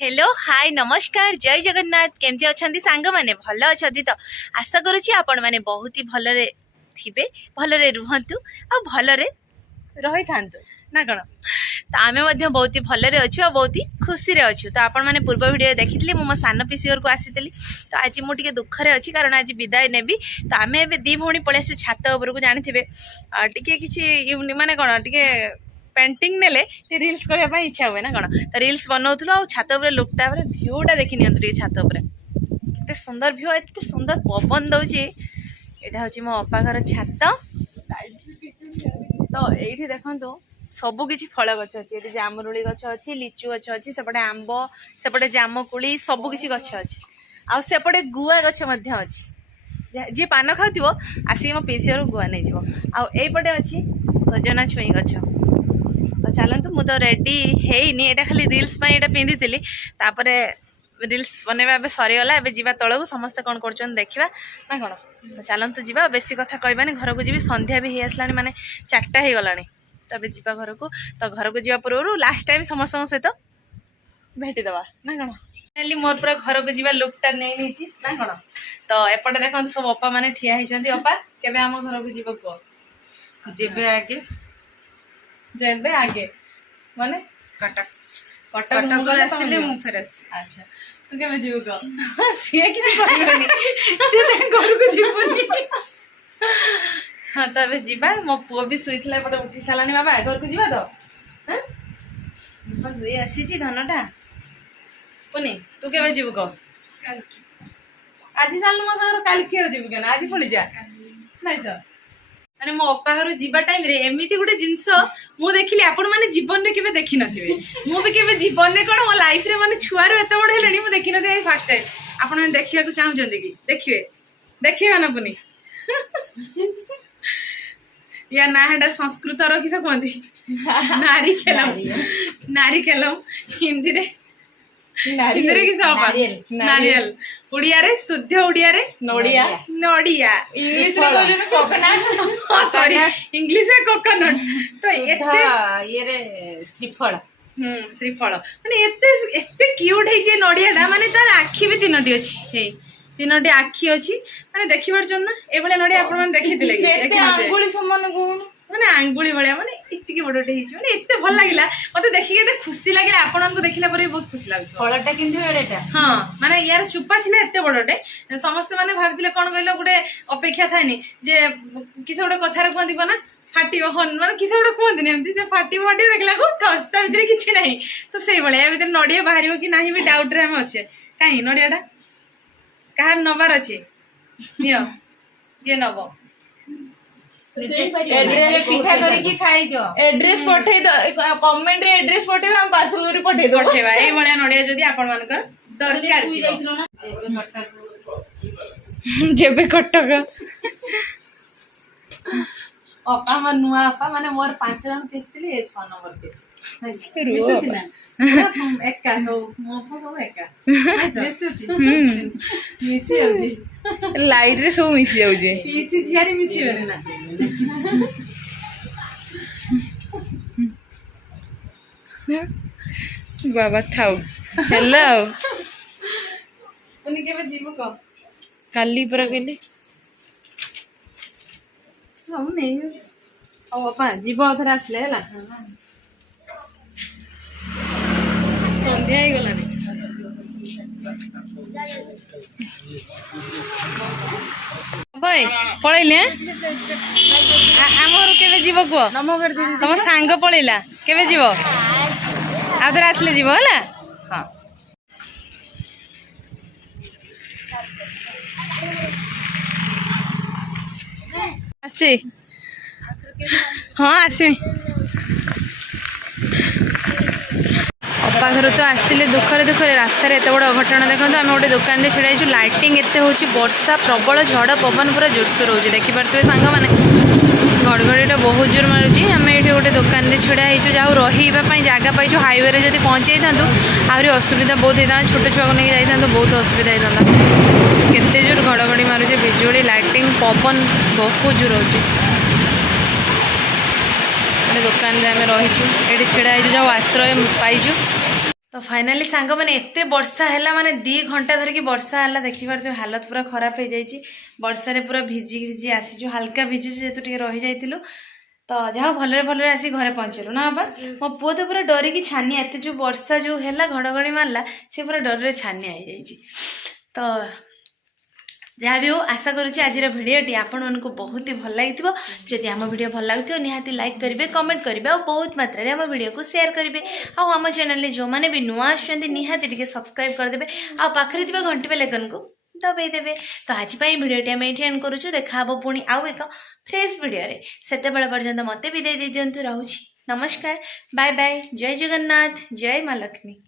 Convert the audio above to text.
Hello hi नमस्कार जय जगन्नाथ केमती अछंती सांग माने भल अछंती तो आशा करूची आपण माने बहुत ही भलरे थिबे भलरे रुहंतु आ भलरे रही थांतु ना कण तो आमे मध्य बहुत ही भलरे अछु आ बहुत ही खुशी रे अछु तो आपण माने पूर्व वीडियो देखितली मो सान पिसी घर को आसीतली तो आज मु टिके दुख रे अछि कारण आज विदाय नेबी तो आमे एबे दी भौणी पळे आसु छात ऊपर को जानिथिबे टिके किछि माने कोन टिके पेंटिंग नेले रील्स करने इच्छा हुए ना कौन तो रील्स बनाऊल आ छात लुकटा भ्यूटा देखी नि छात केते सुंदर भ्यू एत सुंदर पवन दौची यहाँ हूँ मो अप्पा घर छात तो ये देखो सबकि फल गछ अच्छी ये जामुरुली गछ अच्छी लिचु गछ अच्छी सेपटे आंब सेपटे जामुकुड़ी सबकि गछ अच्छी आउपटे गुआ गछ अच्छी जी पान खाऊ आसिक मो पीसी घर गुआ नहीं जीव आईपटे अच्छी सजना छुई गछ तो चलतु मु तो रेडी है खाली रील्स पिंधि तापर रील्स बनवा सरीगला ए जा तौक समस्ते कौन कर देखा ना कौन चलतु जा बेसी कथा कहबानी घर को जी संध्या भी आसला माने 4टा हो गला तो अब जा घर को तो घर को जा पूर्व लास्ट टाइम समस्त सहित भेटीदवा ना कौन मोर पूरा घर को जी लुकटा नहीं ना कौन तो एपटे देखो सब अपा मैंने ठिया होती अपा केबे आम घर को जीव कह जेबे आगे जेबे आगे माने कटक कटक आसले मु फेर अच्छा तू केबे जीव कह सी कि सी घर को जीवनी हाँ तो अबे जीवा मो पुओ भी सुईथिला एपटे उठी सालानी बाबा घर को जीवा तो हां बस ये आसीची धनटा पुनी तू केबे जीव कह आज साल मो सागर काल के जीव केना आज पड़ी जा नहीं सर माने मो अप्पा घर जीवा टाइम रे एमिति गुटे जिंस मु देखिली आपण माने जीवन रे केबे देखि नथिबे मु भी केबे जीवन रे कोन मो लाइफ रे माने छुआर एते बड हेलेनी मु देखि नथि फर्स्ट टाइम आपण माने देखिया को चाहू जंदी कि देखिबे देखिबे ना पुनी या ना हेडा संस्कृत रो किस कोंदी नारी खेलम हिंदी रे किस अपा नारियल उड़िया रे शुद्ध उड़िया रे नोडिया नोडिया इंग्लिश रे कहले कोकोनट सॉरी इंग्लिश रे कोकोनट तो एते ये रे श्रीफल श्रीफल माने एते क्यूट है जे नोडियाटा माने तार आखी भी तीनटी अछि हे तीनटी आखी अछि माने देखिबार जन्ना ए भले नोडिया आपण माने देखितिले कि एते आंगुली समान को माने आंगुली भलिया माने इतकी बडटे हिच माने एते भल लागिला मते देखि के खुशी लागिला आपन को देखिला परे बहुत खुशी लागतो फलटा किंतु एडेटा हां माने यार चुप्पा थिले एते बडटे समस्त माने भाबितिले कोन कहलो गुडे अपेक्षा थानी जे किसे गुडे कथा रे कहंदी कोना फाटी हन माने किसे गुडे कहंदी नेमती जे फाटी देखला को ठस्ता भीतर किछि नाही तो सेई बळे ए भीतर नडिया बाहरियो कि नाही भी डाउट रे हम अच्छे काई नडियाटा कहार नबार अच्छे नियो जे नबो नीचे पिठा करके खाई दियो एड्रेस पठे दो कमेंट रे एड्रेस पठे हम पार्सल करी पठे दो पठेबा ए भलिया नडिया जदी आपण मानकर दरकार सुई जाइछलो ना जेबे कटक अपा मन नुआ अपा माने मोर 5 जन पीस थिले ए 6 नंबर पीस मिसुची ना एका सो मो सो एका मिसुची मिसी आउजी लाइट रे सब मिसी जाउजे पीसी झियारी मिसी बने ना बाबा थाउ हेलो उनी केबे जीव को काली पर गेले हम नहीं ओ बापा जीव अथरा आसले हला संध्या ही गलानी भाई पळैले आमर केबे जीव को नमगर दीदी तुम सांग पळैला केबे जीव आधर आसले जीव हला हां आसी हाँ आसमी अपा घर तो आसते दुखरे दुखरे रास्तार एत बड़ अघटन देखो आम गोटे दुकान में छिड़ा लाइटिंग एत हो वर्षा प्रबल झड़ पवन पूरा जोरसोर हो देखिपे सांग मैंने घड़घड़ीटा बहुत जोर मारुची आम ये गोटे दुकान में छिड़ा जहाँ रही जगह पाई हाईवे रे जब पहुँची था आहरी असुविधा बहुत होता छोट छुआ को नहीं जाता बहुत असुविधा होता केते जोर घड़घड़ी मारुचे बिजुली लाइटिंग पवन बहुत जोर हो दुकान में आम रहीचु ये छिड़ा जो आश्रय पाइचु तो फाइनाली सांग मैंने एत वर्षा है माने 2 घंटा धरिकी वर्षा है देखिबार जो हालत पूरा खराब हो जाइए वर्षा रे पूरा भिजी भिजी आसीचु हल्का भिजु जेतु टिके रही जाइतिलु तो जहाँ भलरे भलरे आसी घरे पहुँचलु ना बाबा मो पुओ तो पूरा डरिकी छानिया एत जो वर्षा जो है घड़घड़ी मारला सी पूरा डर छानिया हो जाइए तो जहाँ भी हो आशा करुँच आज भिडटी आपण मानक बहुत ही भल लगी जदि आम भिड भल लगे निहाती लाइक करेंगे कमेंट करेंगे और बहुत मात्रा आम भिड को शेयर करेंगे आम चैनल जो मैंने भी नुआ आसती सब्सक्राइब करदे आ पाखे घंटी बेल को दबाई देवे तो आज भिडटी आम ये एंड करुँ देखा पुणी आउ एक फ्रेश भिडियो से पर्यंत मत विदाई दे दिंतु रोची नमस्कार बाय बाय जय जगन्नाथ जय माँ लक्ष्मी।